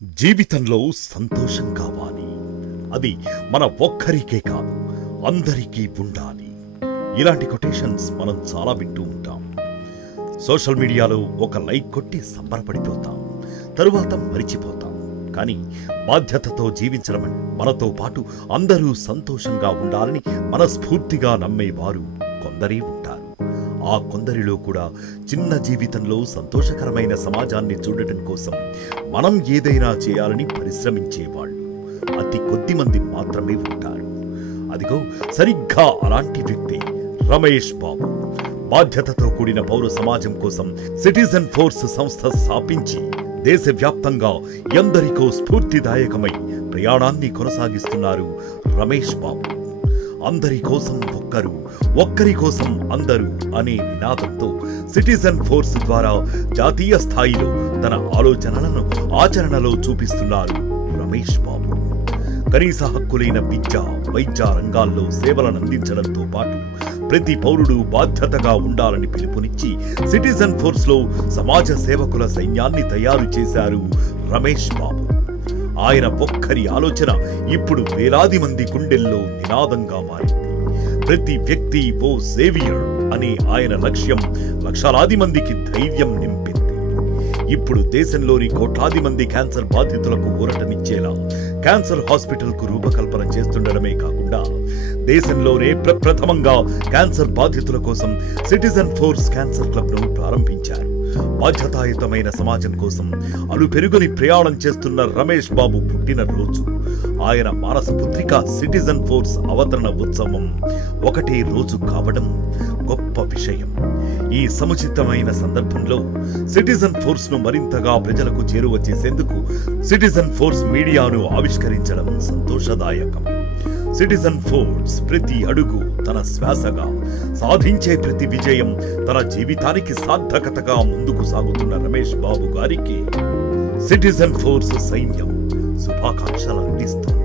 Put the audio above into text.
జీవితంలో సంతోషం కావాలి. అది మన ఒక్కరికే కాదు, అందరికీ ఉండాలి. ఇలాంటి కొటేషన్స్ మనం చాలా వింటూ ఉంటాం. సోషల్ మీడియాలో ఒక లైక్ కొట్టి సంబరపడిపోతాం, తరువాత మరిచిపోతాం. కానీ బాధ్యతతో జీవించడం మనతో పాటు అందరూ సంతోషంగా ఉండాలని మనస్ఫూర్తిగా నమ్మేవారు కొందరే ఉంటారు. ఆ కొందరిలో కూడా చిన్న జీవితంలో సంతోషకరమైన సమాజాన్ని చూడటం కోసం మనం ఏదైనా చేయాలని పరిశ్రమించేవాళ్ళు అతి కొద్ది మంది మాత్రమే ఉంటారు. అదిగో సరిగ్గా అలాంటి వ్యక్తి రమేష్ బాబు. బాధ్యతతో కూడిన పౌర సమాజం కోసం సిటిజన్ ఫోర్స్ సంస్థ స్థాపించి దేశవ్యాప్తంగా ఎందరికో స్ఫూర్తిదాయకమై ప్రయాణాన్ని కొనసాగిస్తున్నారు రమేష్ బాబు. అందరి కోసం ఒక్కరు, ఒక్కరి కోసం అందరూ అనే నినాదంతో సిటిజన్ ఫోర్స్ ద్వారా జాతీయ స్థాయిలో తన ఆలోచనలను ఆచరణలో చూపిస్తున్నారు రమేష్ బాబు. కనీస హక్కులైన విద్య, వైద్య రంగాల్లో సేవలను అందించడంతో పాటు ప్రతి పౌరుడు బాధ్యతగా ఉండాలని పిలుపునిచ్చి సిటిజన్ ఫోర్స్ లో సమాజ సేవకుల సైన్యాన్ని తయారు చేశారు రమేష్ బాబు. ఆయన ఒక్కరి ఆలోచన ఇప్పుడు వేలాది మంది గుండెల్లో నినాదంగా మారింది. ప్రతి వ్యక్తి ఓ సేవియర్ అనే ఆయన లక్ష్యం లక్షలాది మందికి ధైర్యం నింపింది. ఇప్పుడు దేశంలోని కోట్లాది మంది క్యాన్సర్ బాధితులకు ఊరటనిచ్చేలా క్యాన్సర్ హాస్పిటల్ కు రూపకల్పన చేస్తుండడమే కాకుండా దేశంలోనే ప్రప్రథమంగా క్యాన్సర్ బాధితుల కోసం సిటిజన్ ఫోర్స్ క్యాన్సర్ క్లబ్ ను ప్రారంభించారు. బాధ్యతాయుతమైన సమాజం కోసం అలుపెరుగని ప్రయాణం చేస్తున్న రమేష్ బాబు పుట్టినరోజు, ఆయన మానసపుత్రిక సిటిజన్ ఫోర్స్ అవతరణ ఉత్సవం ఒకటే రోజు కావడం గొప్ప విషయం. ఈ సముచితమైన సందర్భంలో సిటిజన్ ఫోర్స్ ను మరింతగా ప్రజలకు చేరువ చేసేందుకు సిటిజన్ ఫోర్స్ మీడియాను ఆవిష్కరించడం సంతోషదాయకం. సిటిజన్ ఫోర్స్ ప్రతి అడుగు తన శ్వాసగా, సాధించే ప్రతి విజయం తన జీవితానికి సార్థకతగా ముందుకు సాగుతున్న రమేష్ బాబు గారికి సిటిజన్ ఫోర్స్ సైన్యం శుభాకాంక్షలు అందిస్తుంది.